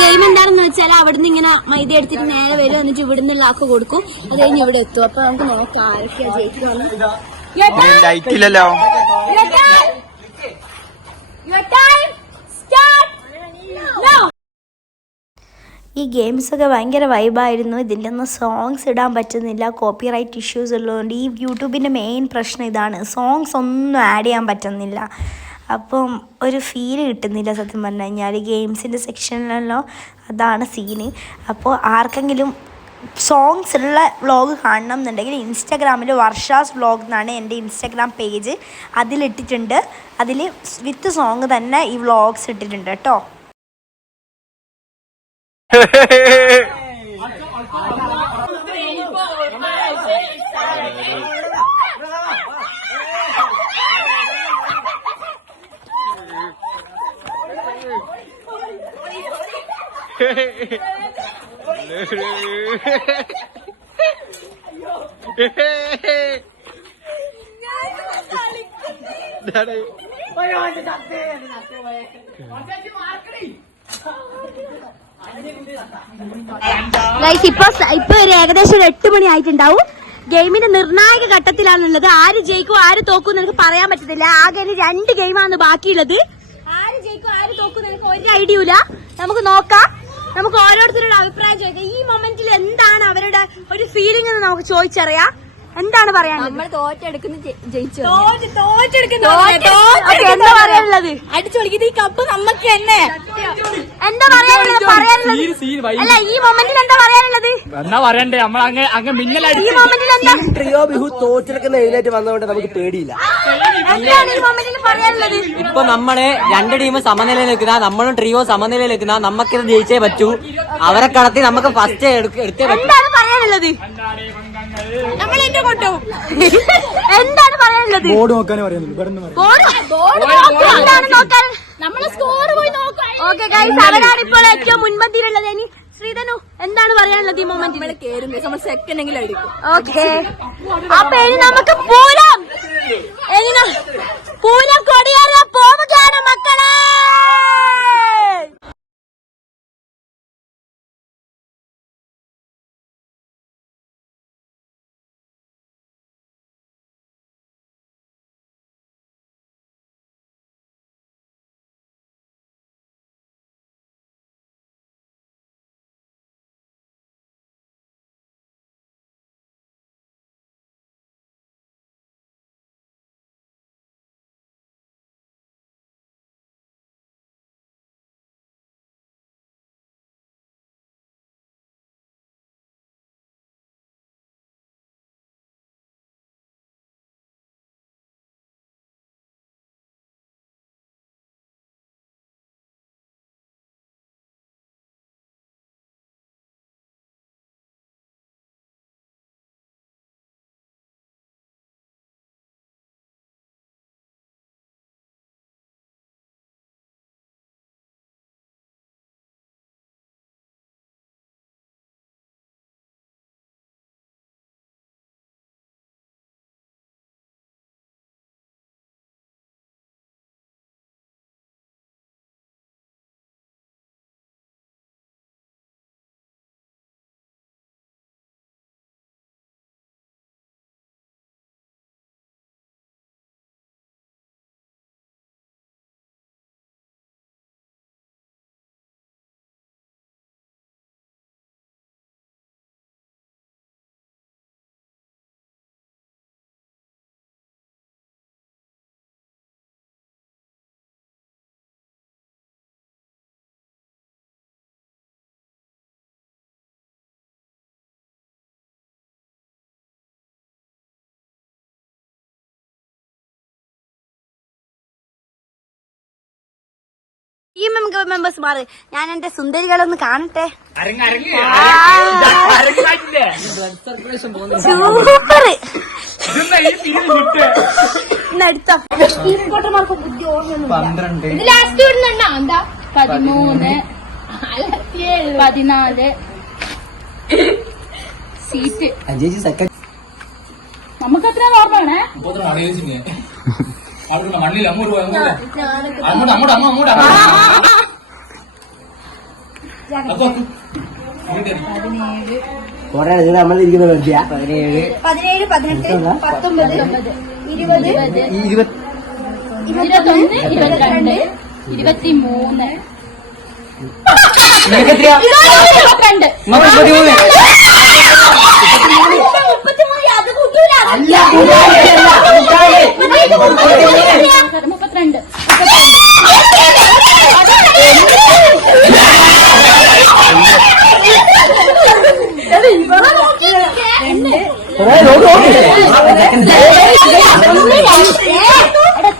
Game എന്താണെന്ന് വെച്ചാൽ അവിടുന്ന് ഇങ്ങനെ മൈദ എടുത്തിട്ട് നേരെ വരും, എന്നിട്ട് ഇവിടുന്ന് ആക്ക് കൊടുക്കും, അത് കഴിഞ്ഞ് ഇവിടെ എത്തും. അപ്പൊ നമുക്ക് നോക്കാം ആരൊക്കെയാ ജയിക്കുന്നത്. ഈ ഗെയിംസൊക്കെ ഭയങ്കര വൈബായിരുന്നു. ഇതിൻ്റെ ഒന്നും സോങ്സ് ഇടാൻ പറ്റുന്നില്ല, കോപ്പിറൈറ്റ് ഇഷ്യൂസ് ഉള്ളതുകൊണ്ട്. ഈ യൂട്യൂബിൻ്റെ മെയിൻ പ്രശ്നം ഇതാണ്, സോങ്സ് ഒന്നും ആഡ് ചെയ്യാൻ പറ്റുന്നില്ല. അപ്പം ഒരു ഫീല് കിട്ടുന്നില്ല സത്യം പറഞ്ഞു കഴിഞ്ഞാൽ. ഗെയിംസിൻ്റെ സെക്ഷനിലല്ലോ അതാണ് സീന്. അപ്പോൾ ആർക്കെങ്കിലും സോങ്സ് ഉള്ള വ്ളോഗ് കാണണം എന്നുണ്ടെങ്കിൽ ഇൻസ്റ്റാഗ്രാമിൽ വർഷാസ് വ്ളോഗ് എന്നാണ് എൻ്റെ ഇൻസ്റ്റാഗ്രാം പേജ്. അതിലിട്ടിട്ടുണ്ട്. അതിൽ വിത്ത് സോങ് തന്നെ ഈ വ്ളോഗ്സ് ഇട്ടിട്ടുണ്ട് കേട്ടോ. ഇപ്പൊ ഒരു ഏകദേശം ഒരു 8 മണി ആയിട്ടുണ്ടാവും. ഗെയിമിന്റെ നിർണായക ഘട്ടത്തിലാണുള്ളത്. ആര് ജയിക്കും ആര് തോക്കും എന്ന് എനിക്ക് പറയാൻ പറ്റത്തില്ല. ആകെ 2 ഗെയിമാണ് ബാക്കിയുള്ളത്. ആര് ജയിക്കും ആര് തോക്കും എന്ന് എനിക്ക് ഒരു ഐഡിയ ഇല്ല. നമുക്ക് നോക്കാം. നമുക്ക് ഓരോരുത്തരുടെ അഭിപ്രായം ചോദിക്കാം. ഈ മൊമെന്റിൽ എന്താണ് അവരുടെ ഒരു ഫീലിംഗ് എന്ന് നമുക്ക് ചോദിച്ചറിയാം. എന്താണ് പറയാൻ? നമ്മൾ തോറ്റെടുക്കുന്ന ജയിച്ചു, എന്താ പറയാനുള്ളത്? അടിച്ചു കളിക്കുന്നത് ഈ കപ്പ് നമുക്ക് തന്നെ. എന്താ പറയാനുള്ളത്? അല്ല, ഈ മൊമെന്റിൽ എന്താ പറയാനുള്ളത്? എന്താ പറയണ്ടേ, നമ്മൾ അങ്ങ് മിന്നലായി. ഈ മൊമെന്റിൽ എന്താ ട്രിയോ ബിഹു തോറ്റെടുക്കുന്ന എഴുന്നേറ്റ് വന്നതുകൊണ്ട് നമുക്ക് പേടിയില്ല. എന്താണ് ഈ മൊമെന്റിൽ പറയാനുള്ളത്? ഇപ്പൊ നമ്മള് 2 ടീം സമനിലയിൽ നിൽക്കുന്ന, നമ്മളും ട്രിയോ സമനിലയിൽ നിൽക്കുന്ന, നമുക്കിത് ജയിച്ചേ പറ്റൂ. അവരെ കടത്തി നമുക്ക് ഫസ്റ്റ് എടുത്തേ പറ്റൂ. എന്താണ് പറയാനുള്ളത്? നമ്മൾ എന്റെ കൊണ്ടുപോകും. എന്താണ് പറയാനുള്ളത്? ബോർഡ് നോക്കാനേ പറയുന്നുള്ളൂ. എന്താണ് നോക്കാൻ? നമ്മളെ സ്കോർ പോയി നോക്കാം. ഓക്കെ ഗൈസ്, അവരാണ് ഇപ്പോൾ ഏറ്റവും മുൻപന്തിയിലുള്ളത്. ഇനി ശ്രീധനു എന്താണ് പറയാനുള്ളത്? ഈ മൊമെന്റ് നമ്മൾ സെക്കൻഡ് എങ്കിലും അടിക്കും. ഓക്കെ, അപ്പൊ ഇനി നമുക്ക് പൂരം കൊടിയേറാൻ പോവുകയാണ് മക്കളെ. ഈ മെമ്പേഴ്സ് മാറ്. ഞാൻ എന്റെ സുന്ദരികളൊന്ന് കാണട്ടെ. സൂപ്പർ. എടുത്തോ. 13, 14 സീറ്റ്. നമുക്ക് എത്ര ഓർമ്മയാണ്? നമ്മളിരിക്കുന്ന 17, 18, 19, 20, 21, 22, 23. അത് കൂട്ടൂല. 32.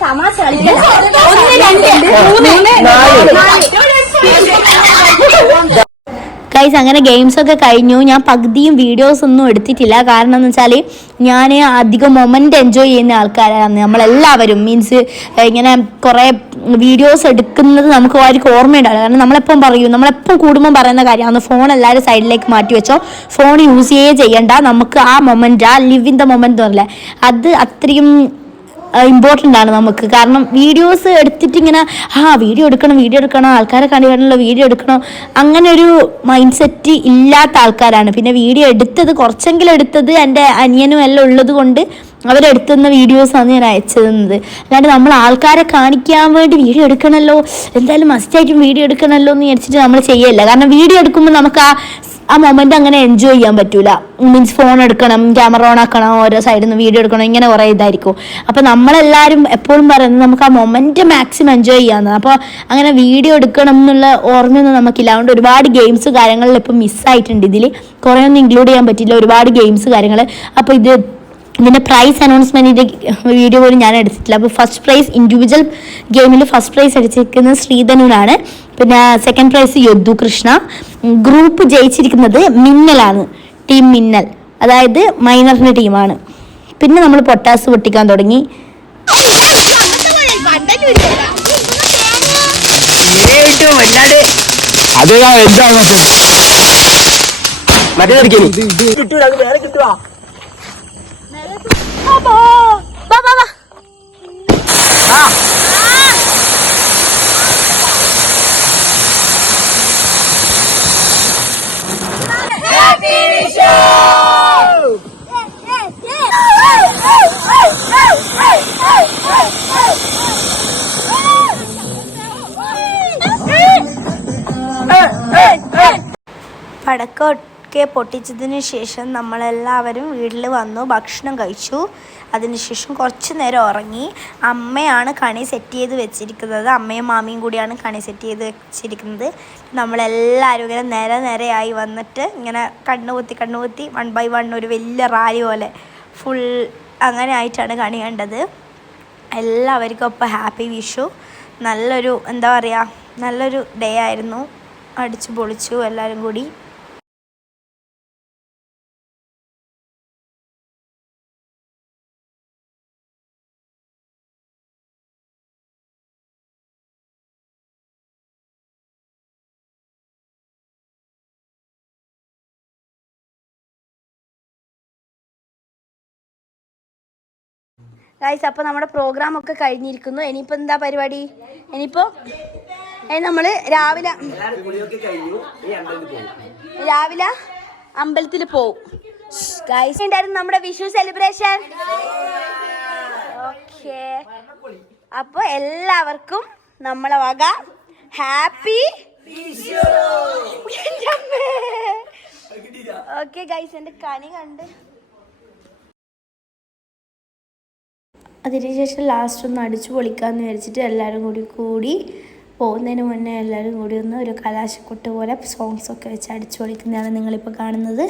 തമാശ ഗൈസ്, അങ്ങനെ ഗെയിംസൊക്കെ കഴിഞ്ഞു. ഞാൻ പകുതിയും വീഡിയോസ് ഒന്നും എടുത്തിട്ടില്ല. കാരണം എന്ന് വെച്ചാൽ ഞാൻ അധികം മൊമെൻ്റ് എൻജോയ് ചെയ്യുന്ന ആൾക്കാരാണ് നമ്മളെല്ലാവരും. മീൻസ് ഇങ്ങനെ കുറേ വീഡിയോസ് എടുക്കുന്നത് നമുക്ക് ആർക്കും ഓർമ്മയുണ്ടാവില്ല. കാരണം നമ്മളെപ്പം കൂടുമ്പം പറയുന്ന കാര്യമാണ്, ഫോൺ എല്ലാവരും സൈഡിലേക്ക് മാറ്റി വെച്ചോ, ഫോൺ യൂസ് ചെയ്യണ്ട, നമുക്ക് ആ മൊമെൻ്റ്, ആ ലിവ് ഇൻ ദ മൊമെൻ്റ് എന്ന് പറഞ്ഞില്ലേ, അത് അത്രയും ഇമ്പോർട്ടൻ്റ് ആണ് നമുക്ക്. കാരണം വീഡിയോസ് എടുത്തിട്ട് ഇങ്ങനെ വീഡിയോ എടുക്കണം, ആൾക്കാരെ കാണിക്കാനുള്ള വീഡിയോ എടുക്കണം, അങ്ങനെ ഒരു മൈൻഡ് സെറ്റ് ഇല്ലാത്ത ആൾക്കാരാണ്. പിന്നെ വീഡിയോ കുറച്ചെങ്കിലും എടുത്തത് എൻ്റെ അനിയനും എല്ലാം ഉള്ളത് കൊണ്ട് അവരെടുത്തുന്ന വീഡിയോസാണ് ഞാൻ അയച്ചു തന്നത്. അല്ലാണ്ട് നമ്മൾ ആൾക്കാരെ കാണിക്കാൻ വേണ്ടി വീഡിയോ എടുക്കണമല്ലോ, എന്തായാലും മസ്റ്റായിട്ടും വീഡിയോ എടുക്കണമല്ലോ എന്ന് വിചാരിച്ചിട്ട് നമ്മൾ ചെയ്യല്ല. കാരണം വീഡിയോ എടുക്കുമ്പോൾ നമുക്ക് ആ മൊമെൻ്റ് അങ്ങനെ എൻജോയ് ചെയ്യാൻ പറ്റൂല. മീൻസ് ഫോൺ എടുക്കണം, ക്യാമറ ഓൺ ആക്കണം, ഓരോ സൈഡിൽ നിന്ന് വീഡിയോ എടുക്കണം, ഇങ്ങനെ കുറേ ഇതായിരിക്കും. അപ്പോൾ നമ്മളെല്ലാവരും എപ്പോഴും പറയുന്നത് നമുക്ക് ആ മൊമെൻ്റ് മാക്സിമം എൻജോയ് ചെയ്യാമെന്ന്. അപ്പോൾ അങ്ങനെ വീഡിയോ എടുക്കണം എന്നുള്ള ഓർമ്മയൊന്നും നമുക്കില്ല. അതുകൊണ്ട് ഒരുപാട് ഗെയിംസ് കാര്യങ്ങളിൽ ഇപ്പം മിസ്സായിട്ടുണ്ട്. ഇതിൽ കുറേ ഒന്നും ഇൻക്ലൂഡ് ചെയ്യാൻ പറ്റില്ല, ഒരുപാട് ഗെയിംസ് കാര്യങ്ങൾ. അപ്പോൾ ഇതിൻ്റെ പ്രൈസ് അനൗൺസ്മെൻറ്റിൻ്റെ വീഡിയോ പോലും ഞാൻ എടുത്തിട്ടില്ല. അപ്പോൾ ഫസ്റ്റ് പ്രൈസ് ഇൻഡിവിജ്വൽ ഗെയിമിൽ ഫസ്റ്റ് പ്രൈസ് അടിച്ചിരിക്കുന്നത് ശ്രീധനുനാണ്. പിന്നെ second prize Yadu Krishna. Group ജയിച്ചിരിക്കുന്നത് മിന്നലാണ്, ടീം മിന്നൽ, അതായത് മൈനറിൻ്റെ ടീമാണ്. പിന്നെ നമ്മൾ പൊട്ടാസ് പൊട്ടിക്കാൻ തുടങ്ങി. പടക്കമൊക്കെ പൊട്ടിച്ചതിന് ശേഷം നമ്മളെല്ലാവരും വീട്ടിൽ വന്നു, ഭക്ഷണം കഴിച്ചു. അതിനുശേഷം കുറച്ച് നേരം ഉറങ്ങി. അമ്മയാണ് കണി സെറ്റ് ചെയ്ത് വെച്ചിരിക്കുന്നത്. അമ്മയും മാമിയും കൂടിയാണ് കണി സെറ്റ് ചെയ്ത് വെച്ചിരിക്കുന്നത്. നമ്മളെല്ലാവരും ഇങ്ങനെ നേരെയായി വന്നിട്ട് ഇങ്ങനെ കണ്ണുകുത്തി 1 by 1 ഒരു വലിയ റാലി പോലെ ഫുൾ അങ്ങനെ ആയിട്ടാണ് കണി കണ്ടത്. എല്ലാവർക്കും ഇപ്പോൾ ഹാപ്പി വിഷു. നല്ലൊരു നല്ലൊരു ഡേ ആയിരുന്നു. അടിച്ചു പൊളിച്ചു എല്ലാവരും കൂടി. ഗൈസ്, അപ്പോൾ നമ്മുടെ പ്രോഗ്രാം ഒക്കെ കഴിഞ്ഞിരിക്കുന്നു. ഇനിയിപ്പോൾ എന്താ പരിപാടി? ഇനിയിപ്പോൾ നമ്മൾ രാവിലെ അമ്പലത്തിൽ പോവും. ഗൈസ്, ഉണ്ടായിരുന്നു നമ്മുടെ വിഷു സെലിബ്രേഷൻ. ഓക്കെ, അപ്പോൾ എല്ലാവർക്കും നമ്മളെ വക ഹാപ്പി ഓക്കെ ഗൈസ്. എൻ്റെ കണി കണ്ട് അതിനുശേഷം ലാസ്റ്റ് ഒന്ന് അടിച്ചു പൊളിക്കാമെന്ന് വിചാരിച്ചിട്ട് എല്ലാവരും കൂടി പോകുന്നതിന് മുന്നേ എല്ലാവരും കൂടി ഒന്ന് ഒരു കലാശക്കൊട്ട് പോലെ സോങ്സൊക്കെ വെച്ച് അടിച്ചു പൊളിക്കുന്നതാണ് നിങ്ങളിപ്പോൾ കാണുന്നത്.